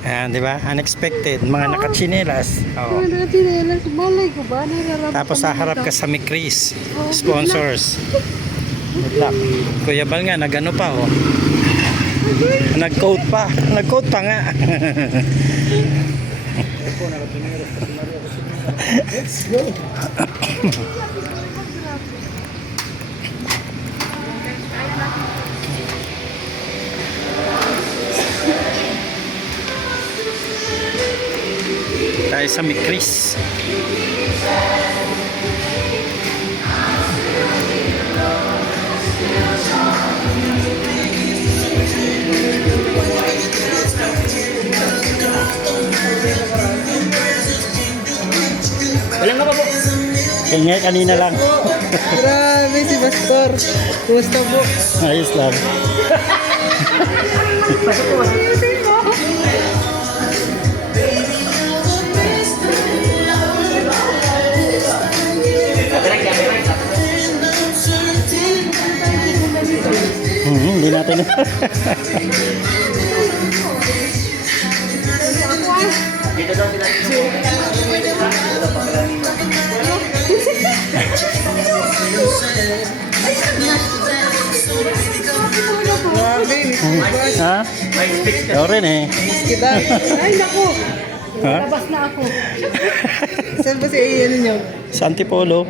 Ayan, di ba? Unexpected. Mga nakachinelas. Oo. Nakachinelas. Malay ko ba? Tapos haharap ka sa Mikris. Sponsors. Good luck. Kuya Bal nga, nagano pa oh. Nag-coat pa. Nag-coat pa nga. Let's go. Tayo sa Mikris. Walang nga pa po. Kanya kanina lang. Grabe si Pastor. Kumusta po? Ayos lang. Pasok po. Hindi natin. Dito daw sila. Grabe. Ha? Ikaw rin eh. Kita. Ay, naku. Ha? Labas na ako. Saan ba si Ian nyo? Sa Antipolo.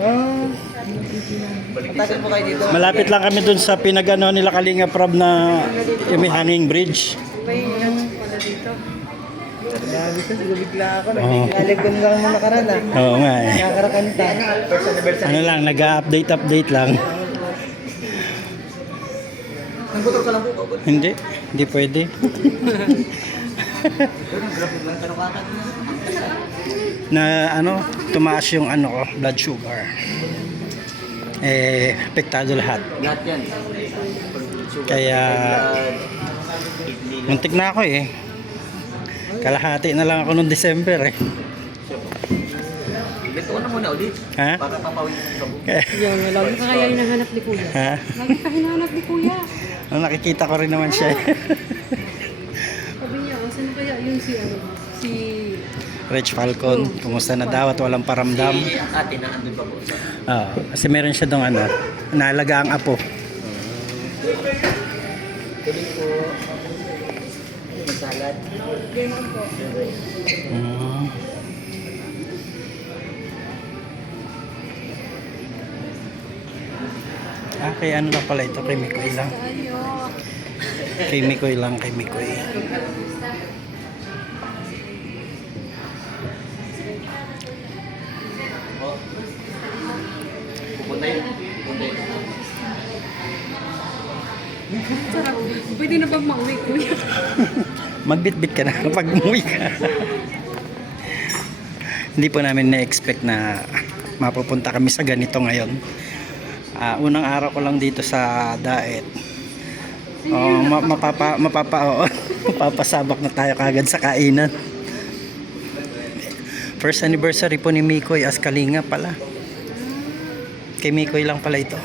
Tagal po kayo dito. Malapit lang kami dun sa pinagano nila Kalinga Prab na yung may hanging bridge. Pahingan pala dito. Grabe ko, bigla ako. Oo. Naligon lang mo nakaraan ah. Oo nga eh. Nakarakanta. Ano lang, nag-update lang. Nagbutok ka lang po. Hindi pwede. Na ano, tumaas yung ano ko, blood sugar. Apektado lahat. Lahat yan. Kaya muntik na ako eh. Kalahati na lang ako noong December eh. Ito na muna ulit. Ha? Para papawin yung sabo. Yan, lagi ka kaya hinahanap ni Kuya. Ha? Lagi ka hinahanap ni Kuya. Nakikita ko rin naman siya. Sabi niya, saan kaya yung si ano? Si... Rich Falcon, kumusta na daw at walang paramdam? Ate na andun pa po. Kasi meron siya dong ano, naalaga ang apo. Tuloy po. Masalad. Ganyan po. Mm. Kay ano lang pala ito, kay Mikoy lang. Kay Mikoy lang, kay Mikoy. Pupunta yun. Sarap. Pwede na ba mauwi, Kuya? Magbitbit ka na kapag umuwi ka. Hindi po namin na-expect na mapupunta kami sa ganito ngayon. Unang araw ko lang dito sa Daet. Mapapasabak na tayo kagad sa kainan. First anniversary po ni Mikoy as Kalinga pala. Kay Mikoy lang pala ito.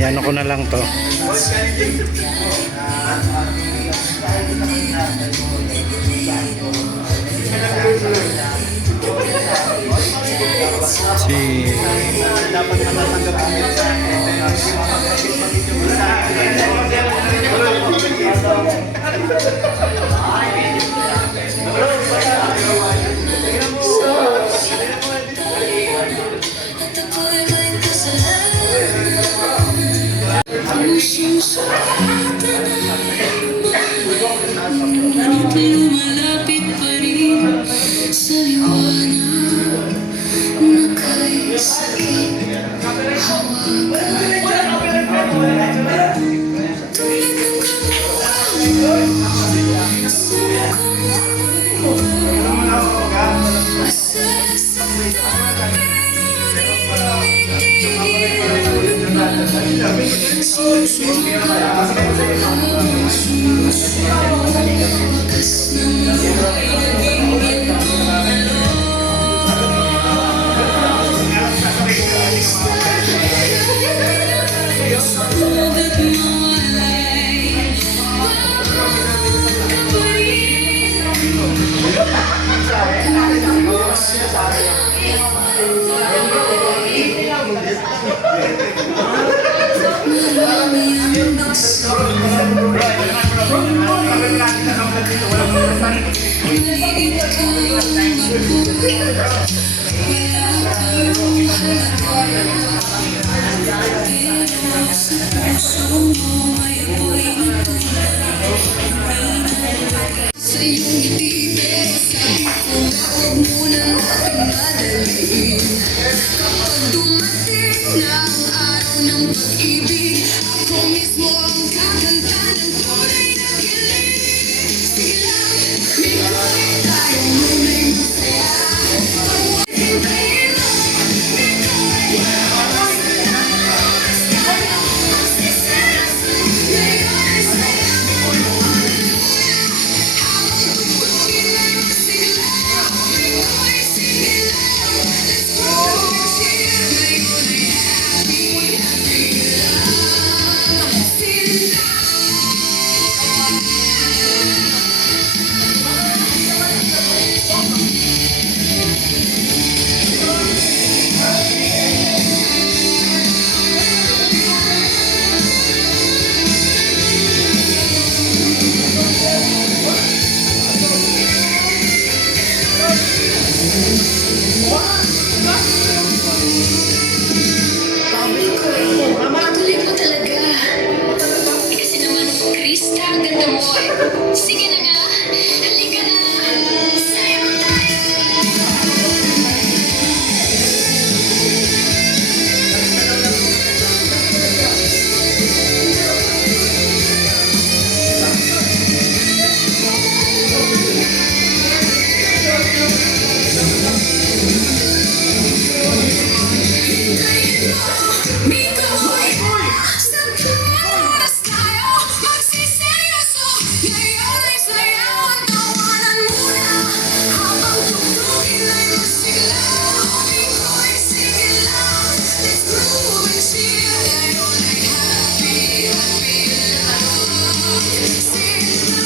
Yan ako na lang to. Si Lumalapit pa rin sa liwanag na kay sakit. Hawak Sa iyong ngiti, sabi ko nga huwag muna natin madaliin. Kapag dumating na ang araw ng pag-ibig, ako mismo ang kakanta ng tunay na kilig. Sige lang, mikoy tayo muna'y masaya. Hintayin mo, mikoy, oras tayo magsiseryoso. Ngayon ay sayaw, habang tugtugin ay magsigla. Mikoy, sige lang, let's go and cheer. Ngayon ay happy, happy lang. Sila Patuloy mo talaga. Kasi naman, Krista, ang ganda mo. Sige na nga, halika na. Sayaw tayo. Mikoy, sa oras tayo magsiseryoso. Ngayon ay sayaw at tawanan muna. Habang tugtugin ay magsigla. Mikoy, sige lang, let's groove and cheer. Ngayon ay happy, happy lang. Sila,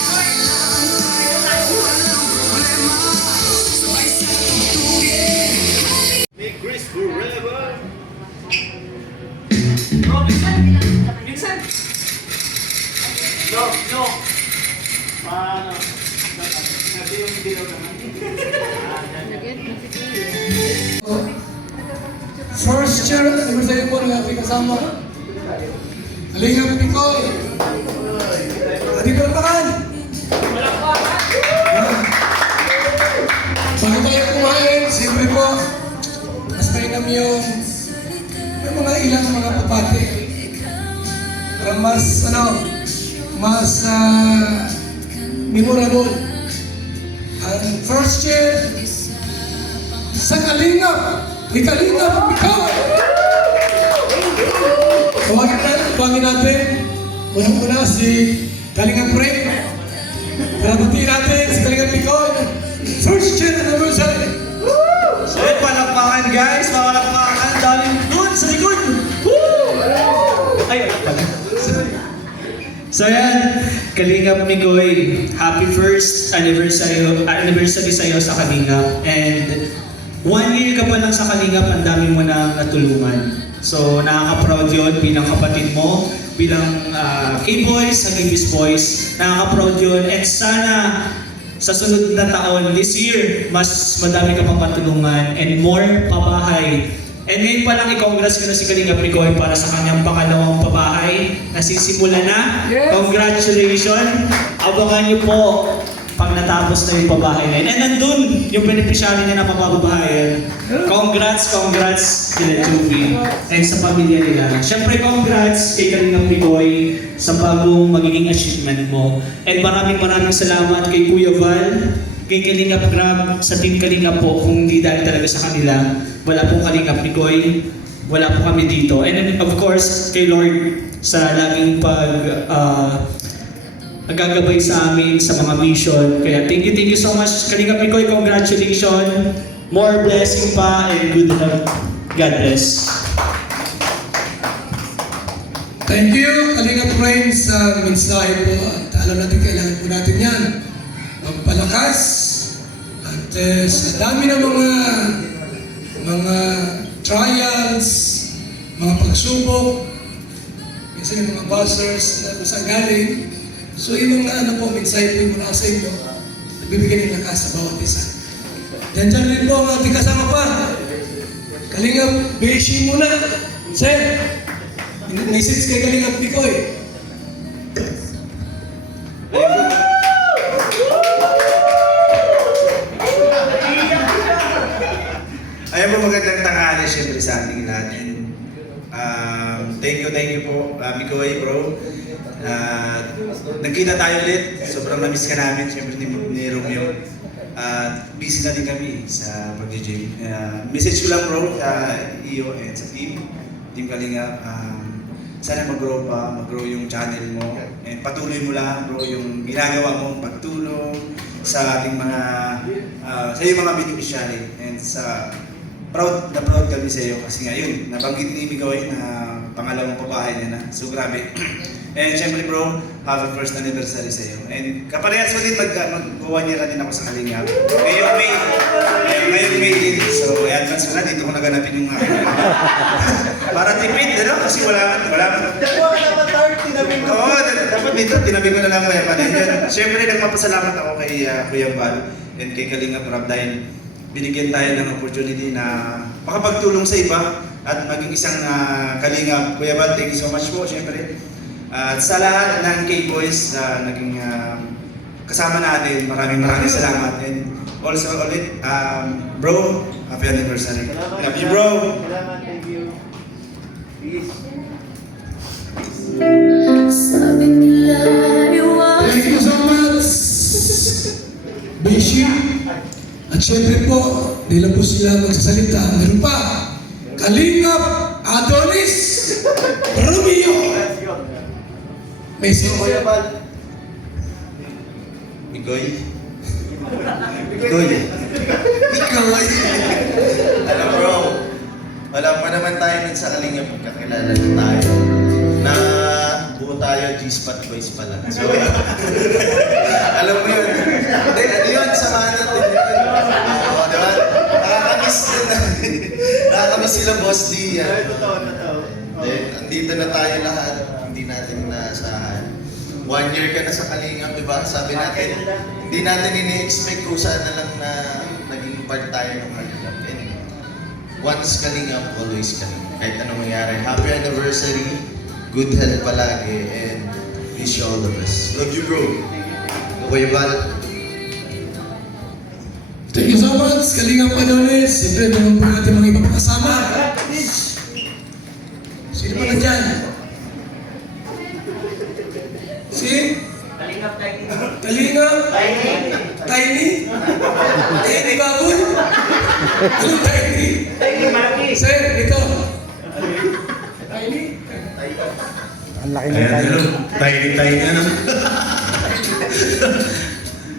okay lang tayo, walang problema. Sabay sa tugtugin. Make Grace forever. Minsan. No. Paano? Sabi yung dilaw naman. First year anniversary po ng aking kasama. Halingap Pikoy. Adi Palpakan. Bago tayo kumain, siyempre po, mas mainam yung may mga ilang mga papati. Para mas, memorable. Ang first year, sa Kalingap, ni Kalingap Pikoy. Tawagin natin, unang-una si Kalingap Ray. Pinabuti natin si Kalingap Pikoy. First year anniversary. Ay, palakpakan guys, palakpakan. Daming dun sa likod. Woo! Ay, so yan, Kalingap Mikoy, happy first anniversary sa'yo sa Kalingap. And 1 year ka pa lang sa Kalingap, ang dami mo na natulungan. So nakaka-proud yun bilang kapatid mo, bilang K-Boys, Hagibis Boys. Nakaka-proud yun. And sana sa sunod na taon, this year, mas madami ka pang patulungan and more pabahay. And ngayon pa lang, i-congrats ko na si Kalingap Mikoy para sa kanyang pangalawang pabahay. Nasisimula na. Yes. Congratulations! Abangan niyo po pag natapos na yung pabahay na yun. And nandun, yung beneficiary niya na papabahayan. Congrats kila Chubi and sa pamilya nila. Siyempre, congrats kay Kalingap Mikoy sa bagong magiging achievement mo. And maraming salamat kay Kuya Val, kay Kalingap Grab, sa Team Kalingap po, kung hindi dahil talaga sa kanila, wala pong Kalingap Mikoy, wala po kami dito. And then, of course, kay Lord sa laging nagagabay sa amin sa mga mission. Kaya thank you so much. Kalingap Mikoy, congratulations. More blessing pa and good luck. God bless. Thank you, Kalingap Friends, sa mensahe po. At alam natin, kailangan po natin yan. Magpalakas. At sa dami ng mga trials, mga pagsubok, minsan yung mga buzzers na kung saan galing. So yung mga mensahe po yung mula sa inyo, nagbibigay ng lakas sa bawat isa. Yan dyan rin po ang ating kasama pa. Kalingap, Beshi muna. Sir, message kay Kalingap Mikoy. Ayan po, magandang tanghali siyempre sa ating lahat. Thank you po, Mikoy, bro. Nagkita tayo ulit. Sobrang na-miss ka namin, siyempre ni Romeo. Busy na din kami sa pag-gym. Message ko lang bro sa iyo and sa Team Kalingap. Sana mag-grow yung channel mo. And patuloy mo lang bro yung ginagawa mong pagtulong sa ating sa iyong mga beneficiary. And proud kami sa iyo kasi ngayon, nabanggit ni Mikoy na pangalawang babae niya na. So grabe. And syempre bro, happy first anniversary sa iyo. And kaparehas mo din mag-1 year na din ako sa Kalingap. Ngayong May din. So i-advance ko na, dito ko naganapin yung para tipid, ano? Kasi wala. Oo, dapat dito, tinabi ko na lang kaya kanina. Syempre nagpapasalamat ako kay Kuya Bal and kay Kalingap Rob dahil binigyan tayo ng opportunity na makapagtulong sa iba at maging isang Kalingap. Kuya Bal, thank you so much po, syempre. At sa lahat ng K-Boys na naging kasama natin, maraming salamat. And also ulit, bro, happy anniversary. Love you, bro. Salamat, thank you. Peace. Thank you so much, Beshi. At syempre po, di lang po sila magsasalita. Meron pa, Kalingap Adonis Romeo. Message. Mikoy. Alam bro, wala pa naman tayo nun sa Kalingap, pagkakilala na tayo. Na buo tayo, G-Spot Boys pa lang. So, alam mo yun. Hindi, ano yun, samahan natin yun. Oo, diba? Nakakamiss sila Boss D. Totoo. Andito na tayo lahat, hindi natin naasahan. 1 year ka na sa Kalingap, di ba? Sabi natin, hindi natin ini-expect kung saan na lang na naging part tayo ng Kalingap. And once Kalingap, always Kalingap. Kahit anong mangyari. Happy anniversary, good health palagi, and wish you all the best. Love you, bro. Kuya Bal. Thank you so much, Kalingap Adonis. Siyempre, naman po natin mga ibang kasama. Sino pa na dyan? Si? Kalingap Tiny. Kalingap? Tiny? Tiny Baboy? Anong Tiny? Tiny Malaki. Sir, ito. Tiny? Ang laki ng tayo. Tiny ano?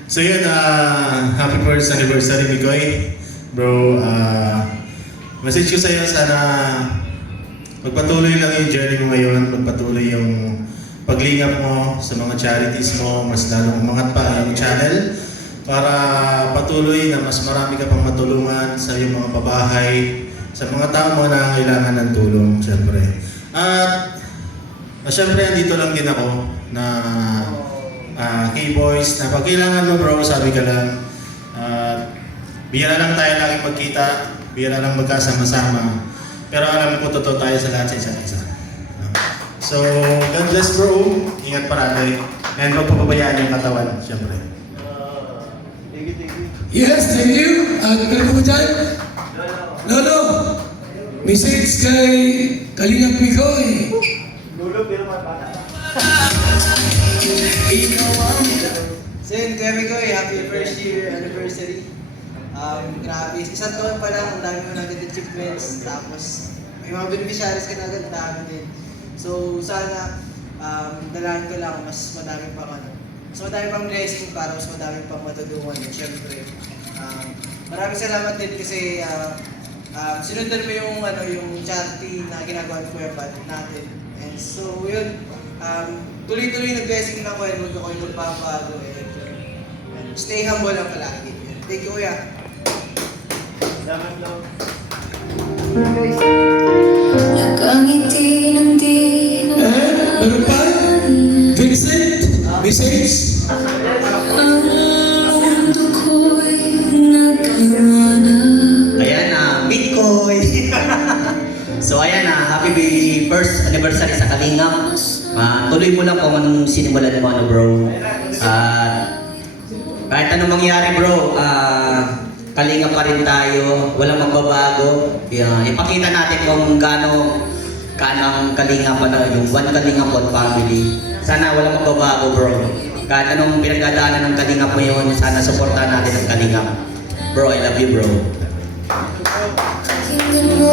So yun, happy first anniversary, Mikoy. Bro, message ko sa'yo, sana magpatuloy lang yung journey mo ngayon, magpatuloy yung paglingap mo sa mga charities mo, mas lalong umangat pa yung channel para patuloy na mas marami ka pang matulungan sa iyong mga pabahay, sa mga tao mo na kailangan ng tulong, syempre. At syempre, andito lang din ako na K-Boys, na pag kailangan mo bro, sabi ka lang, bihira lang tayo laging magkita, bihira lang magkasama-sama, pero alam ko totoo tayo sa lahat sa isa't isa. So, God bless bro, ingat parati, and huwag papabayaan yung katawan, syempre. Thank you. Yes, thank you. Kaya po dyan? Lolo. Message kay Kalingap Mikoy. Lolo, pero mapata. So yun, Kuya Mikoy, happy first year anniversary. Grabe, isang taon pa lang, ang dami mo na agad achievements, tapos may mga beneficiaries ka na agad, dami din. So sana, dalahan ko lang, mas madami pang blessing para mas madami pang matulungan. At syempre, maraming salamat din kasi sinundan mo yung charity na ginagawa ni Kuya Bad natin. And so yun, tuloy-tuloy na blessing na ko and huwag ako yung magbabago. And stay humble lang palagi. Thank you, Kuya. Salamat lang. Nakangiti ng di Meron pa? Vincent? Message? ang mundo ko'y nagkaroon. Ayan na, Bitcoin! So ayan na, happy first anniversary sa Kalingap. Tuloy mo lang kung anong sinimulan mo, bro. Kahit anong mangyari, bro, Kalingap pa rin tayo, walang magbabago. Ipakita natin kung gaano kanang Kalingap, yung One Kalingap, One Family. Sana walang magbabago, bro. Kahit anong pinagdadaanan ng Kalingap mo yun, sana supportahan natin ang Kalingap. Bro, I love you, bro. Pakinggan mo,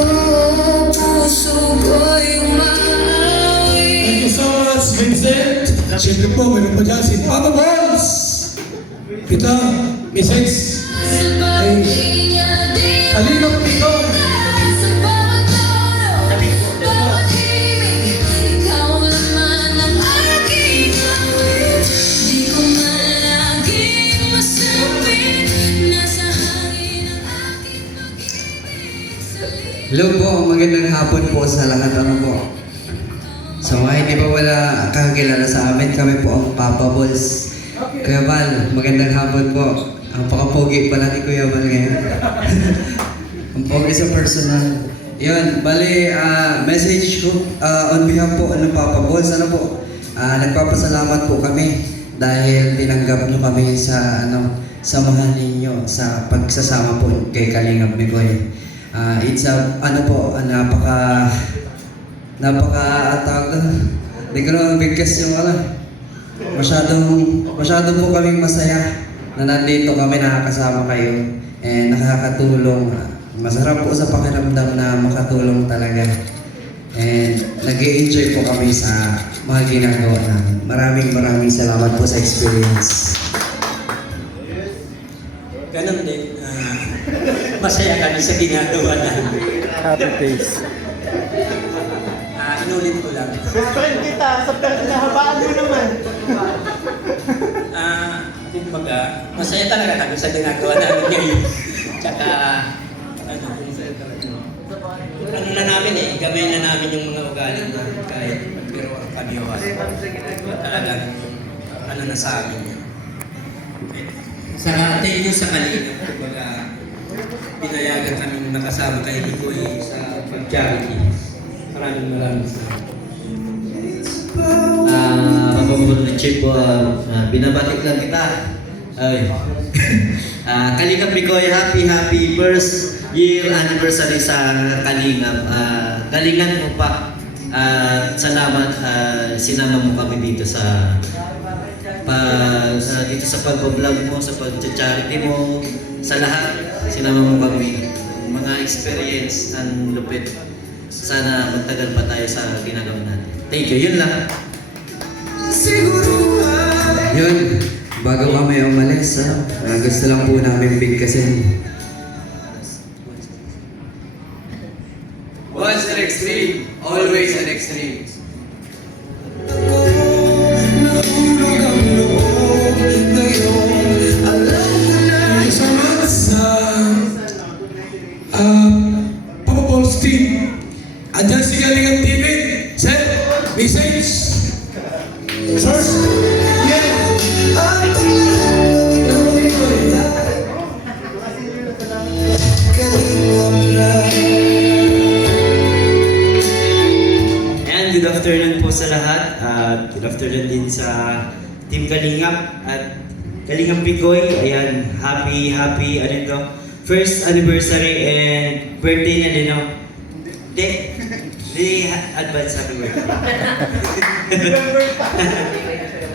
puso ko'y umawi. Thank you so much, Vincent. Siyempre po, meron pa dyan si Papa Balls. Kita, message. Sa bawat linya di Kalingap dito. sa bawat toro, bawat himig, ikaw naman ang aking awit. Di ko malaging masapit, nasa hangin ang aking pag-ibig. Hello po, magandang hapon po sa lahat. Po? So hindi pa wala kakilala sa amin, kami po ang Papa Balls. Kuya Val, magandang hapon po. Ang pakapogi pala ni Kuya Val ngayon. Ang pogi sa personal. Yun, bali, message ko on behalf po ng Papa Balls. Nagpapasalamat po kami dahil tinanggap nyo kami sa samahan ninyo sa pagsasama po kay Kalingap Mikoy. It's a, hindi ko naman bigkas yung masyadong po kaming masaya na nandito kami, nakakasama kayo, and nakakatulong. Masarap po sa pakiramdam na makatulong talaga. And nag-i-enjoy po kami sa mga ginagawa namin. Maraming salamat po sa experience. Ganun din. Masaya kami sa ginagawa namin. Happy face. Inulit ko lang. Best friend kita, sa pinahabaan mo naman. Masaya talaga kami sa ginagawa namin ngayon. Tsaka, ano na namin gamay na namin yung mga ugali namin kahit pero ang kamiyawan. Talagang, na sa amin. Sa thank you sa Kalingap. Kumbaga, pinayagan kami nakasama kay Mikoy sa pag-charity. Maraming salamat. Pagpapagod na Chief, binabatik lang kita. Kalingap Mikoy, happy first year anniversary sa Kalingap. Galingan mo pa. Salamat, sinama mo kami dito sa pag-vlog mo, sa pag-charity mo, sa lahat. Sinama mo kami. Mga experience ang lupit. Sana magtagal pa tayo sa ginagawa natin. Thank you. Yun lang. Yun, bago kami umalis, gusto lang po namin bigkasin. Once an extreme, always an extreme. Papa Balls team. Andyan si Kalingap TV. Sir, message. First, And good afternoon po sa lahat. Good afternoon din sa Team Kalingap at Kalingap Mikoy. Ayan, happy first anniversary and birthday na din ako. Advance happy birthday.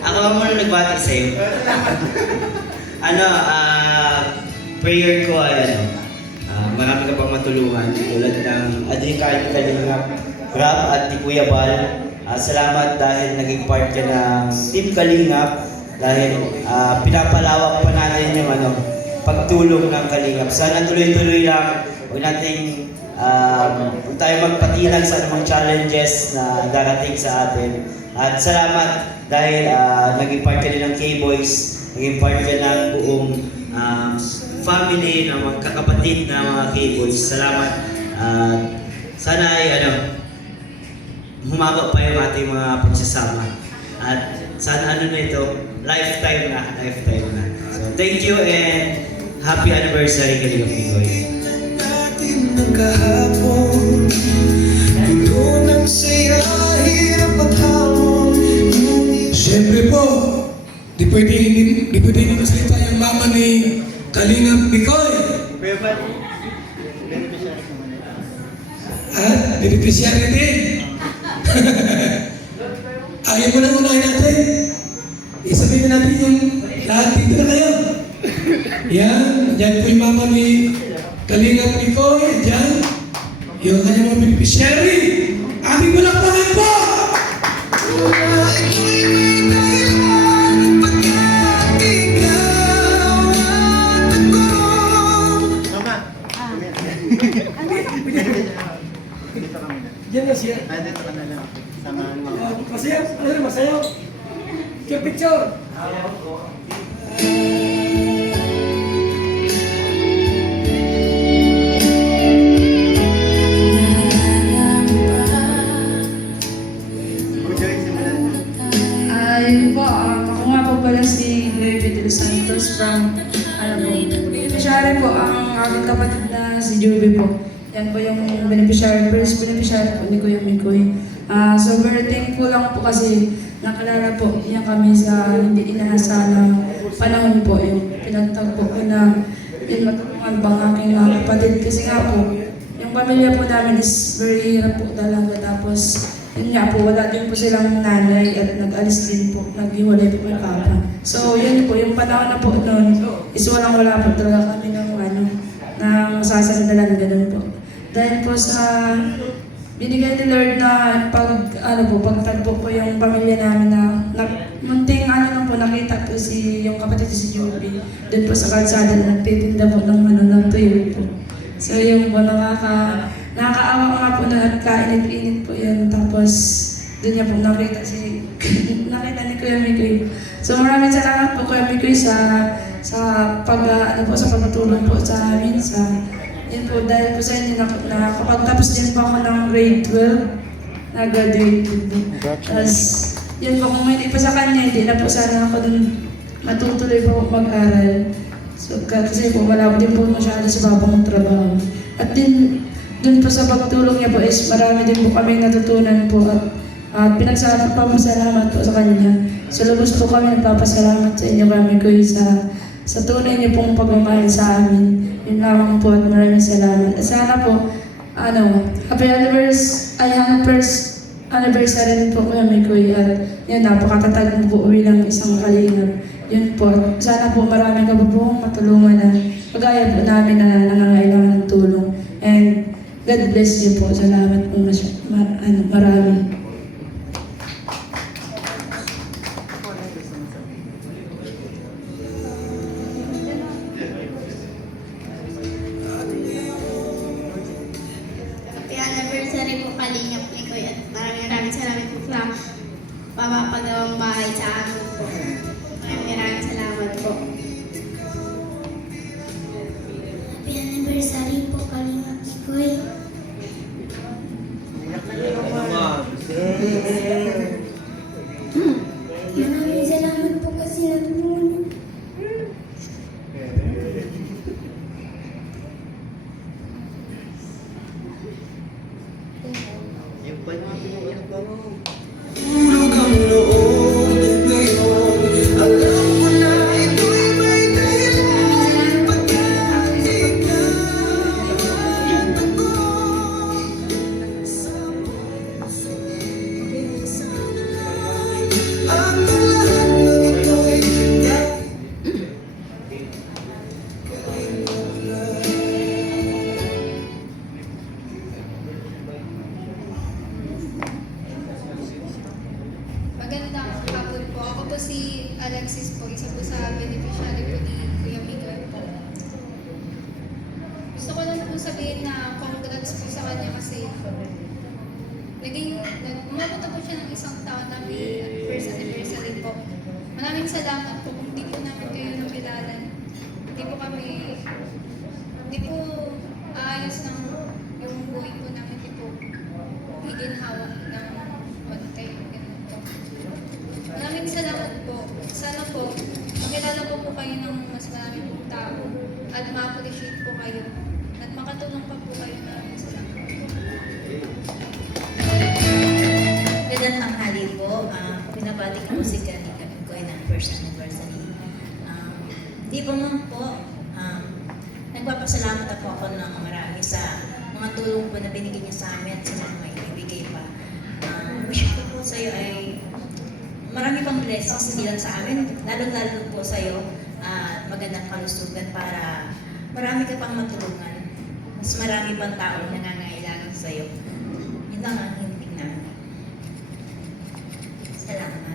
Ako ang muna nagbati sa'yo. Prayer ko ay marami ka pang matulungan tulad ng Adrian Kalingap, Rap at ni Kuya Bal. Salamat dahil naging part ka ng Team Kalingap dahil pinapalawak pa natin yung pagtulong ng Kalingap. Sana tuloy-tuloy lang, huwag nating huwag tayo magpatilan sa anumang challenges na darating sa atin. At salamat dahil naging part ka din ng K-Boys, naging part ka ng buong family ng mga kakapatid na mga K-Boys. Salamat. Sana ay humaba pa yung ating mga pagsasama. At sana na ito, lifetime na. So thank you and happy anniversary Kalingap Picoy. Siyempre po, di pwede masalita yung mama ni Kalingap Picoy. At beneficiary din. Ayaw mo na unahin natin. Isabihin natin yung lahat dito na kayo. Yan po yung mama ni Kalingap Picoy. Yan. Yung kanyang mga beneficiary. Ating palakpakan po! Diyan na siya. Dito ka na lang. Samahan mo. Masayaw. Yung picture. Ayun po, ako nga po pala si David De Los Santos from, beneficiary po, ang aking kapatid na si Joby po. Yan po yung beneficiary, first beneficiary po ni Kuya Mikoy. So very thankful lang po kasi nakilala po yan kami sa hindi inaasahan na panahon po. Yung pinagtagpo ko na yun matulungan bang aking kapatid. Kasi nga po, yung pamilya po namin is very hirap po talaga. Tapos yun nga po, wala din po silang nanay at nag-alis din po, nag-iwalay po yung papa. So yun po, yung panahon na po noon is walang-wala po talaga kami ng na masasandalan, ganun po. Dahil po sa binigay ni Lord na pagtagpo po yung pamilya namin na munting lang po nakita po yung kapatid si Joby doon po sa kalsada na nagtitinda po ng tuyo po. So yung po nakakaawa nga po na at kainit-init po yun. Tapos doon niya po nakita ni Kuya Mikoy. So maraming salamat po Kuya Mikoy sa pagtulong po sa amin. Yun po, dahil po sa inyo nakapagtapos din po ako ng grade 12, na-graduate po. Tapos, yun po, kung hindi pa sa kanya, hindi na po sana ako dun matutuloy po mag-aral. So, kasi po, wala din po masyado sa babang trabaho. At din, dun po sa pagtulong niya po is marami din po kami natutunan po at pinagpapasalamat po sa kanya. So, lubos po kami nagpapasalamat sa inyo kami ko sa tunay niyo pong pagmamahal sa amin. Yun lamang po at maraming salamat. At sana po, happy anniversary rin po Kuya Mikoy. At yun, napakatatag mo po bilang isang kalingap. Yun po, sana po marami ka po pong matulungan na pagaya po namin na nangangailangan ng tulong. And God bless you po. Salamat po marami. Anniversary po Kalingap ni Kuya. Maraming salamat po sa papapagawang bahay sa amin po. Maraming salamat po. Happy anniversary po Kalingap ni Kuya. Maraming salamat po kasi natulungan niyo. Hulog ang loob ngayon. Alam mo na ito'y may dahilan. Pagkat ikaw ako sa puso, sa lalay, ang lahat sabihin na congrats po sa kanya kasi umabot po siya ng isang taon na may first anniversary po. Maraming salamat po kung di po namin kayo nakilala. Hindi po aayos ng yung buhay po namin, hindi po higinhawa ng konti. Ganito. Maraming salamat po. Sana po, makilala po kayo ng mas marami pong tao at ma-appreciate po kayo at makatulong pa po kayo. Maraming salamat. Gandang tanghali po. Pinabati ko po si Kanika Picoy ng first anniversary. Di ba man po, nagpapasalamat ako ng marami sa mga tulong po na binigay niya sa amin at sa mga may ibigay pa. Wish ko po sa iyo ay marami pang blessings hindi lang sa amin, lalo-lalo po sa iyo at magandang kalusugan para marami ka pang matulungan. Mas marami pang tao nangangailangan sa iyo. Yun lang ang hinting namin. Salamat.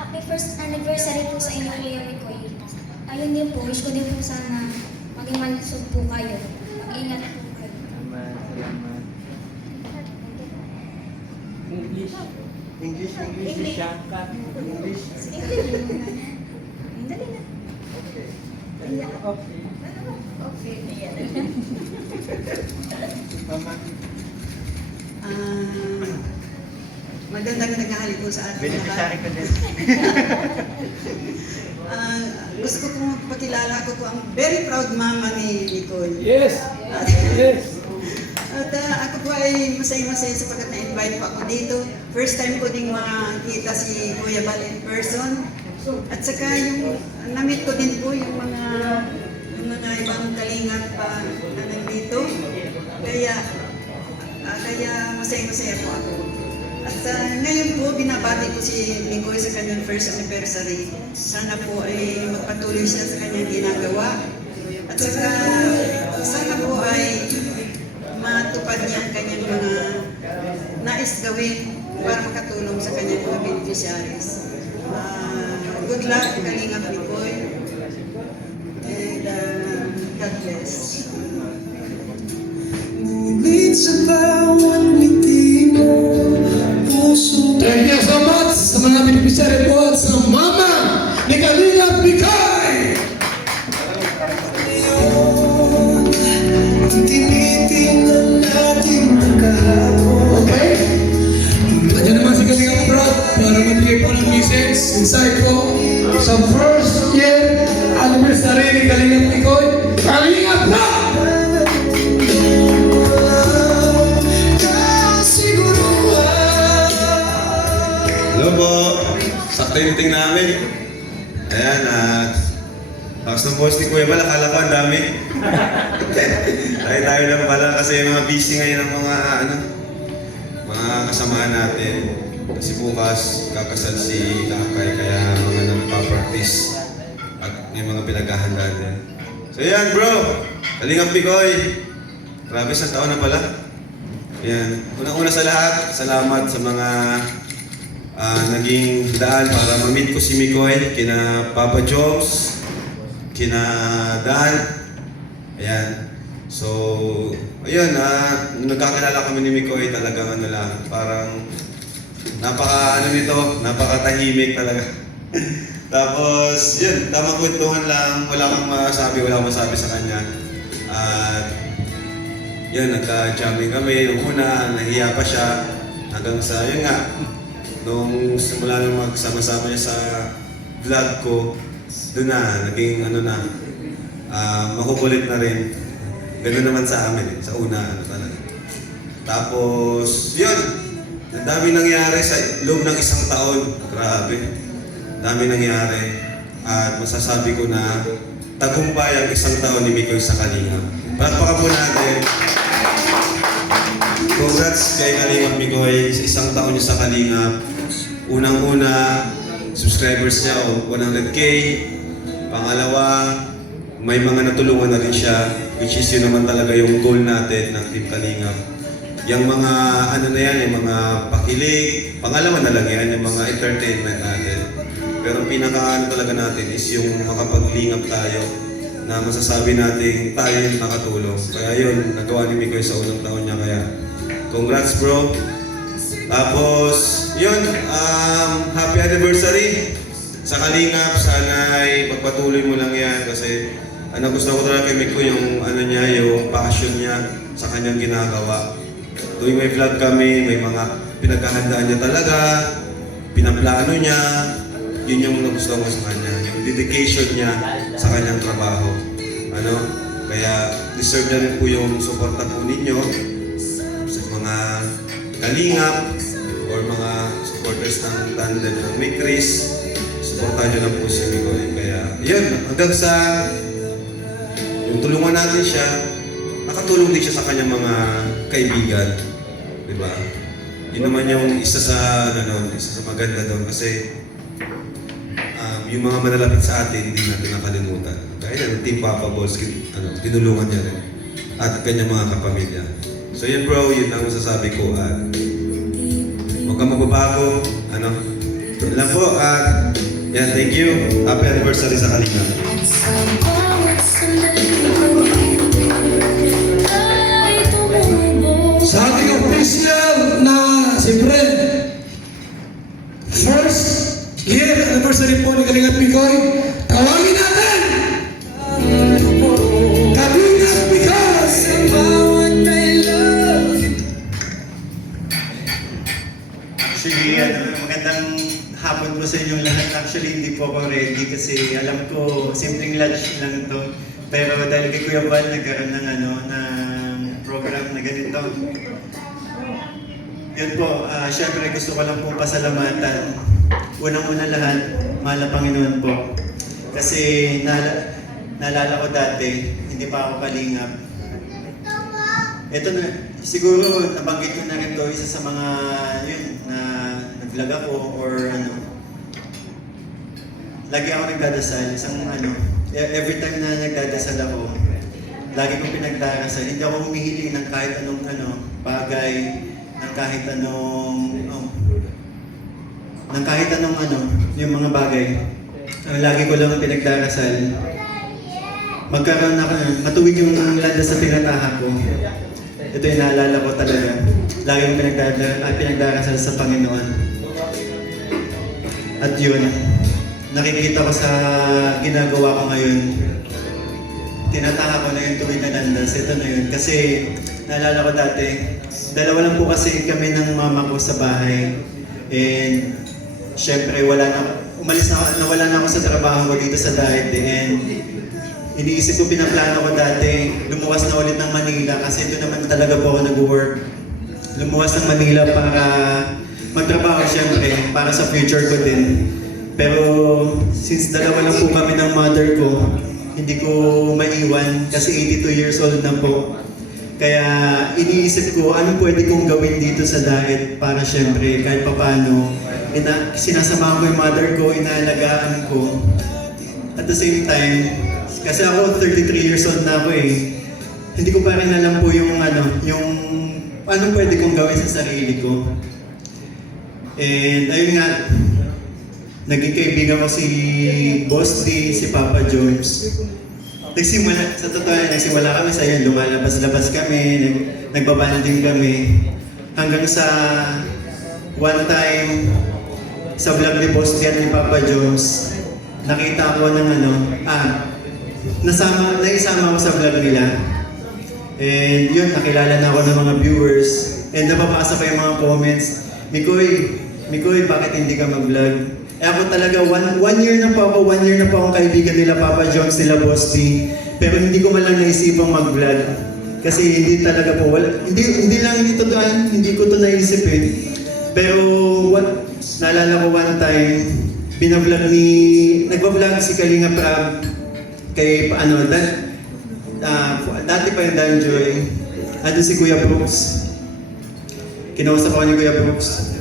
Happy first anniversary po sa inyo, Kuya Mikoy. Ayun din po, wish ko din po sana maging malusog po kayo. Mag-ingat po kayo. Salamat. English, Shaka. English. Dali na. Okay. Okay. Mama. Magandang naghahali po sa ating Beneficiary ko din. Gusto ko pong pakilala ko po ang very proud mama ni Nicole. Yes! Yes! At ako po ay masaya-masaya sapagkat na-invite po ako dito. First time ko ding makita si Kuya Bal in person. At saka yung na-meet ko din po yung mga ibang kalingap pa na nandito. Kaya masaya-masaya po ako. At ngayon po, binabati ko si Mikoy sa kanyang first anniversary. Sana po ay magpatuloy siya sa kanyang ginagawa. At saka, sana po ay matupad niya ang kanyang mga nais gawin para makatulong sa kanyang mga beneficiaries. Good luck, Kalingap Mikoy. And God bless. Ngunit sa bawat ngiti mo, Thank you so much sa mga beneficiary po at sa mama ni Kalingap Picoy! tinitingnan natin magkahapon. Okay? Nandiyan naman si Kalingap Prod para magbigay po ng message, insight po sa first year anniversary ni Kalingap Picoy. Kalingap Prod! Hello po. Sakto yung meeting namin. Ayan, lakas ng boss ni Kuya Bal, akala ko ang dami. Tayo lang pala kasi mga busy ngayon ang mga kasamahan natin. Kasi bukas kakasal si Lakay kaya mga nagpa-practice at may mga pinaghahanda din. So yan bro, Kalingap Picoy. Grabe, isang taon na pala. Yan. Unang-una sa lahat, salamat sa mga naging daan para ma-meet ko si Mikoy, kina Papa Joms, kina Dan. Ayan. So, ayun, nagkakilala kami ni Mikoy, talagang parang napakatahimik talaga. Tapos, yun, tamang kwentuhan lang, wala kang masabi sa kanya. At, yun, nagka-jamming kami. Nung una, nahiya pa siya. Hanggang sa, yun nga, nung simula nang magsama-sama niya sa vlog ko, doon na, naging makukulit na rin. Ganun naman sa amin, sa una, talaga. Tapos, yun, ang dami nangyari sa loob ng isang taon. Grabe. Dami nangyari. At masasabi ko na tagumpay ang isang taon ni Mikoy sa Kalingap. Palakpakan po natin. Congrats kay Kalingap Mikoy sa isang taon niya sa Kalingap. Unang-una, subscribers niya 100K. Pangalawa, may mga natulungan na rin siya, which is yun naman talaga yung goal natin ng Team Kalingap. Yung mga ano na yan, yung mga pakilig, pangalawa na lang yan, yung mga entertainment natin. Pero pinaka ano talaga natin is yung makapaglingap tayo na masasabi natin tayo yung nakatulong. Kaya yun, nagawa ni Mikoy sa unang taon niya. Kaya congrats bro. Tapos, yun, happy anniversary sa Kalingap. Sana ay pagpatuloy mo lang yan kasi gusto ko talaga kay Mikoy yung ano niya, yung passion niya sa kanyang ginagawa. Tuwing may vlog kami, may mga pinaghahandaan niya talaga, pinaplano niya, yun yung nagustuhan ko sa kanya, yung dedication niya sa kanyang trabaho. Kaya deserve na rin po yung suporta po ninyo sa mga Kalingap or mga supporters ng tandem ng May Chris. Suportahan niyo lang po si Mikoy. Kaya yun, hanggang sa yung tulungan natin siya, nakatulong din siya sa kanyang mga kaibigan. Diba? Yun naman yung isa sa maganda doon kasi yung mga manalapit sa atin, hindi natin nakalimutan. Kaya yung Team Papa Balls, tinulungan niya rin. At kanyang mga kapamilya. So yun bro, yun ang masasabi ko. Huwag kang magbabago. Yun lang po. Yan, thank you. Happy anniversary sa Kalingap. Sa ating official na siyempre, first year anniversary po ni Kalingap Mikoy, tawagin natin! Kalingap Mikoy! Actually, magandang hapon po sa inyong lahat. Actually, hindi po ako ready kasi alam ko simpleng lunch lang to. Pero dahil kay Kuya Val, nagkaroon ng ng program na ganito. Yun po, syempre gusto ko lang po pasalamatan. Unang-una lahat, mahal na Panginoon po. Kasi naalala ko dati, hindi pa ako Kalingap. Ito na, siguro nabanggit ko na rin to, isa sa mga yun na nag-vlog ako or lagi ako nagdadasal, every time na nagdadasal ako, lagi kong pinagdarasal, hindi ako humihiling ng kahit anong bagay, ng kahit anong yung mga bagay. Ang lagi ko lang pinagdarasal, magkaroon ako, matuwid yung landas sa tinatahan ko. Ito yung naalala ko talaga. Lagi kong pinagdarasal sa Panginoon. At yun, nakikita ko sa ginagawa ko ngayon, tinataha ko na yung tuwid na landas. Ito na yun. Kasi naalala ko dati, dalawa lang po kasi kami ng mama ko sa bahay. And syempre, nawala na ako sa trabaho ko dito sa Daet. And iniisip ko, pinaplano ko dati, lumuwas na ulit ng Manila kasi ito naman talaga po ako nag-work. Lumuwas ng Manila para magtrabaho syempre, para sa future ko din. Pero since dalawa lang po kami ng mother ko, hindi ko maiwan kasi 82 years old na po. Kaya iniisip ko, anong pwede kong gawin dito sa Daet para syempre kahit papano, sinasama ko yung mother ko, inaalagaan ko. At the same time, kasi ako 33 years old na ako hindi ko pa rin alam po yung anong pwede kong gawin sa sarili ko. And ayun nga, naging kaibigan ko si Boss D, si Papa Jones. Nagsimula kami sa yun, lumalabas-labas kami, nagbabanding kami. Hanggang sa one time, sa vlog ni Boss D at ni Papa Jones, nakita ko ng naisama ako sa vlog nila. And yun, nakilala na ako ng mga viewers. And nababasa pa yung mga comments, Mikoy, bakit hindi ka mag-vlog? Ako talaga, one year na po akong kaibigan nila Papa Jones, nila Boss D. Pero hindi ko man lang naisipang mag-vlog. Kasi hindi talaga po, hindi ko to naisip Pero naalala ko one time, nagpa-vlog si Kalinga Prab kay dati pa yung Danjoy. Andun si Kuya Brooks. Kinausap ako ni Kuya Brooks.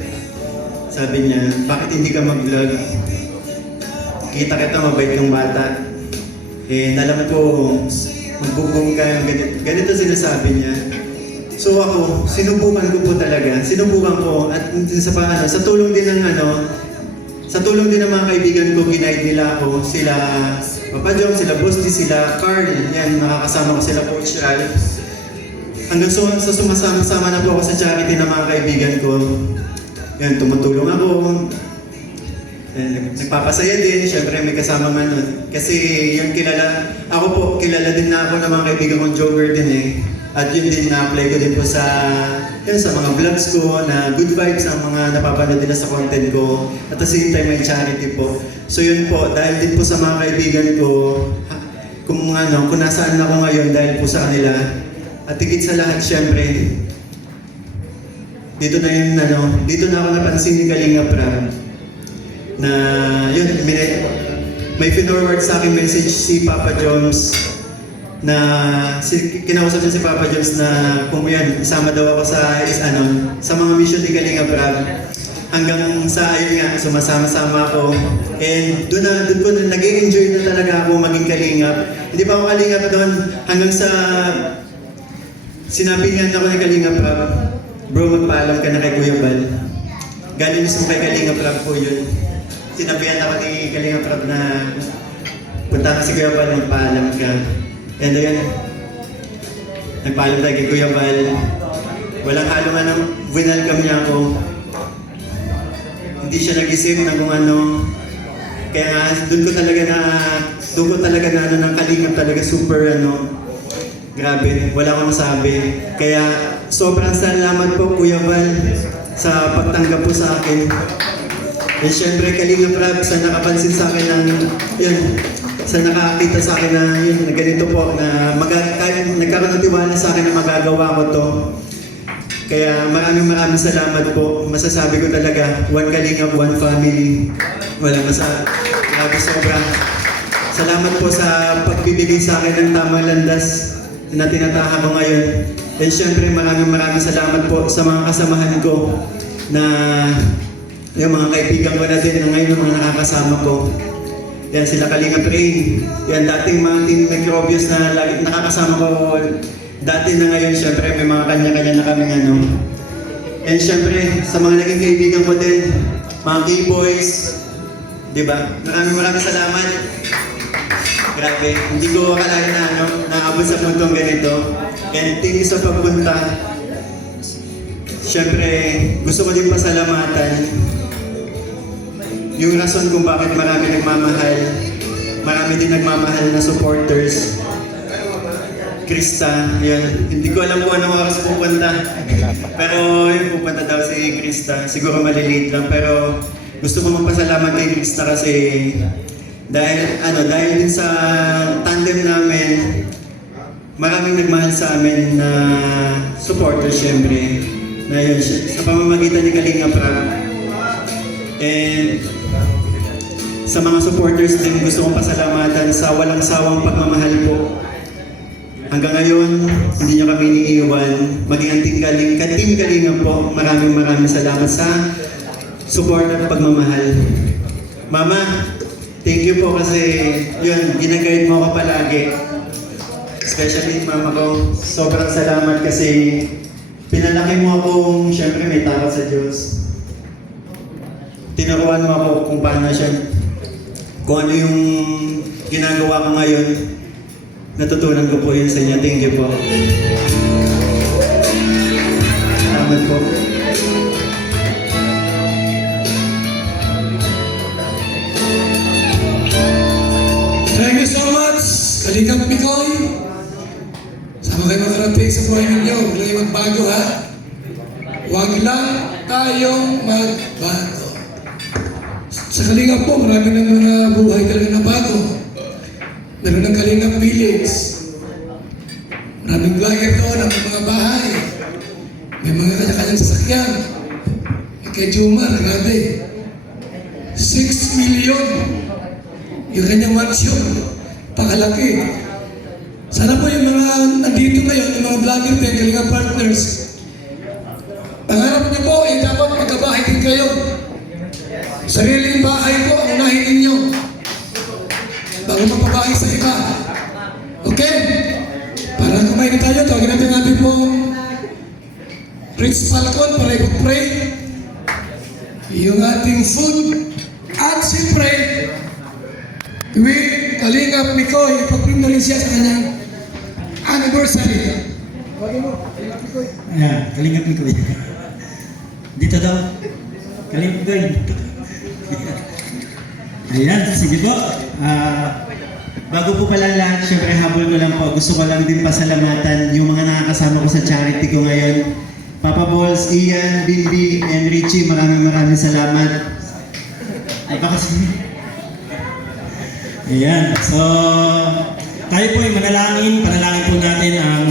Sabi niya, bakit hindi ka mag-vlog? Kita mabait kang bata. alam ko, magbubong kayo, ganito sinasabi niya. So ako, sinubukan ko po talaga. Sinubukan ko at sa tulong din ng sa tulong din ng mga kaibigan ko, ginaid nila ako. Sila Papa Jom, sila Boss D, sila Carl. Yan, nakakasama ko sila Coach Ralph. Hanggang sa sumasama-sama na po ako sa charity ng mga kaibigan ko. Yan, tumutulong ako. Nagpapasaya din, syempre may kasama nga nun. Kasi yung ako po, kilala din na ako ng mga kaibigan kong jogger din eh. At yun din na-apply ko din po sa mga vlogs ko na good vibes ang mga napapanood nila sa content ko. At the same time may charity po. So yun po, dahil din po sa mga kaibigan ko, kung nasaan ako ngayon dahil po sa kanila. At higit sa lahat syempre, dito na ako napansin ni Kalinga Prab na yun, may pinorward sa akin message si Papa Jones na kinausap niya si Papa Jones na kung yan, isama daw ako sa mga mission ni Kalinga Prab. Hanggang sa ayun nga, sumasama-sama ako. And doon ko nag-enjoy na talaga ako maging kalingap. Hindi pa ako kalingap doon hanggang sa sinabi niya ako ni Kalinga Prab, bro, magpaalam ka na kay Kuya Bal. Galing mismo kay Kalinga Prab po yun. Sinabihan ako ni Kalinga Prab na punta ka si Kuya Bal, magpaalam ka. And ayun, nagpaalam tayo kay Kuya Bal. Walang halong welcome niya ako. Hindi siya nag-isip na kung ano. Kaya nga, doon ko talaga na ng kalingap talaga super grabe, wala akong masabi. Kaya sobrang salamat po Kuya Bal sa pagtanggap po sa akin. And syempre Kalinga Prab sa nakapansin sa akin sa nakakita sa akin na yun, ganito po, na nagkaroon ng tiwala sa akin na magagawa ko to. Kaya maraming salamat po. Masasabi ko talaga, one Kalingap, one family. Walang masabi. Grabe sobra. Salamat po sa pagbibigay sa akin ng tamang landas na tinatahan ko ngayon. And syempre maraming salamat po sa mga kasamahan ko na yung mga kaibigan ko na din na ngayon yung mga nakakasama ko. Yan sila Kalingap Rain. Yan dating mga team microbios na lagi nakakasama ko dati na ngayon. Syempre may mga kanya-kanya na kaming And syempre sa mga naging kaibigan ko din, mga K-Boys, diba? Maraming salamat. Grabe, hindi ko akalain na naabot sa puntong ganito. And thank you sa pagpunta. Syempre gusto ko din pasalamatan yung rason kung bakit marami din nagmamahal na supporters. Krista, yan. Hindi ko alam kung anong oras pupunta. Pero yung pupunta daw si Krista, siguro malilate lang. Pero gusto ko magpasalamat kay Krista kasi dahil din sa tandem namin, maraming nagmahal sa amin na supporters syempre. Na yun, sa pamamagitan ni Kalinga Prab. And sa mga supporters din, gusto kong pasalamatan sa walang sawang pagmamahal po. Hanggang ngayon, hindi nyo kami iniiwan. Maging ang Team Kalinga po, maraming salamat sa support at pagmamahal. Mama, thank you po kasi yun, ginaguide mo ako palagi. Especially mama ko, sobrang salamat kasi pinalaki mo akong, syempre may takot sa Diyos. Tinuruan mo ako kung paano kung ano yung ginagawa ko ngayon. Natutunan ko po yun sa inyo. Thank you po. Salamat po. Thank you so much, Kalingap Mikoy. Sama kayo makarating sa buhay ninyo. Huwag lang yung magbago ha. Huwag lang tayong magbago. Sa Kalingap po, marami ng mga buhay talaga na bago. Meron ng Kalingap Village. Maraming vlogger doon ang mga bahay. May mga kanya-kanyang sasakyan. Kay Jumar, grabe. 6 million yung kanyang mansion. Pakalaki. Sana po yung mga nandito ngayon, yung mga vlogger din, Kalingap partners, pangarap niyo po, dapat magkabahay din kayo. Sariling bahay po ang unahin ninyo bago mapabahay sa iba. Kahit ang ating pong Prince Falcon para ipag-pray. Yung ating food. At siyempre, with Kalingap Mikoy, ipag-pray na rin siya sa kanyang anniversary. Ayan, Kalingap Mikoy. Dito daw. Kalingap Mikoy. Ayan, sige po. Bago po pala lahat, syempre habol ko lang po. Gusto ko lang din pasalamatan yung mga nakakasama ko sa charity ko ngayon. Papa Balls, Ian, Bilby, and Richie, maraming salamat. Ay ba kasi? Ayan, so tayo po ay panalangin po natin ang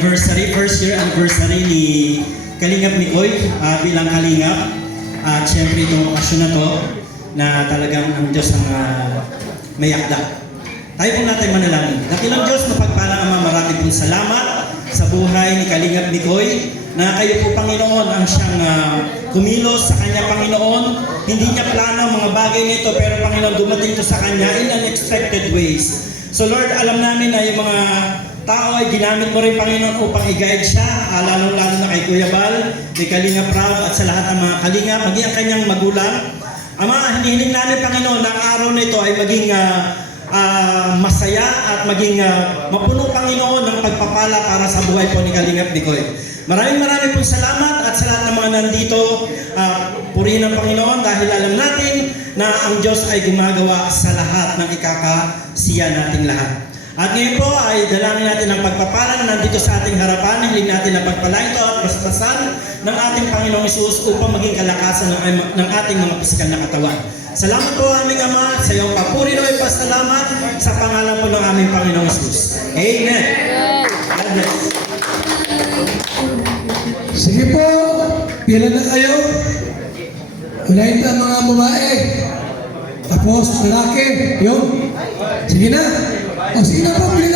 first year anniversary ni Kalingap Mikoy bilang Kalingap. At syempre itong okasyon na to na talagang ang Diyos ang may akda. Tayo po natin manalangin. Dakilang Diyos na pagpalang Ama, marami pong salamat sa buhay ni Kalingap Mikoy na kayo po Panginoon ang siyang kumilos sa kanya Panginoon. Hindi niya plano ang mga bagay nito pero Panginoon dumating to sa kanya in unexpected ways. So Lord, alam namin na yung mga tao ay ginamit mo rin Panginoon upang i-guide siya, lalong-lalo na kay Kuya Bal, kay Kalingap Rob at sa lahat ng mga Kalingap, maging ang kanyang magulang. Ama, hinihiling namin Panginoon na ang araw na ito ay maging masaya at maging mapuno Panginoon ng pagpapala para sa buhay po ni Kalingap Mikoy. Maraming pong salamat at sa lahat ng mga nandito, purihin ang Panginoon dahil alam natin na ang Diyos ay gumagawa sa lahat ng ikakasiya nating lahat. At ngayon po ay dalangin natin ang pagpapala na nandito sa ating harapan. Hiling natin ang pagpalain ito at bastasan ng ating Panginoong Isus upang maging kalakasan ng ating mga pisikal na katawan. Salamat po aming Ama, sa iyong papuri na may pasalamat sa pangalan po ng aming Panginoong Isus. Amen. God bless. Sige po, pila na kayo. Unahin na mga babae. Tapos lalaki. Yun. Sige na. O sige na po, pila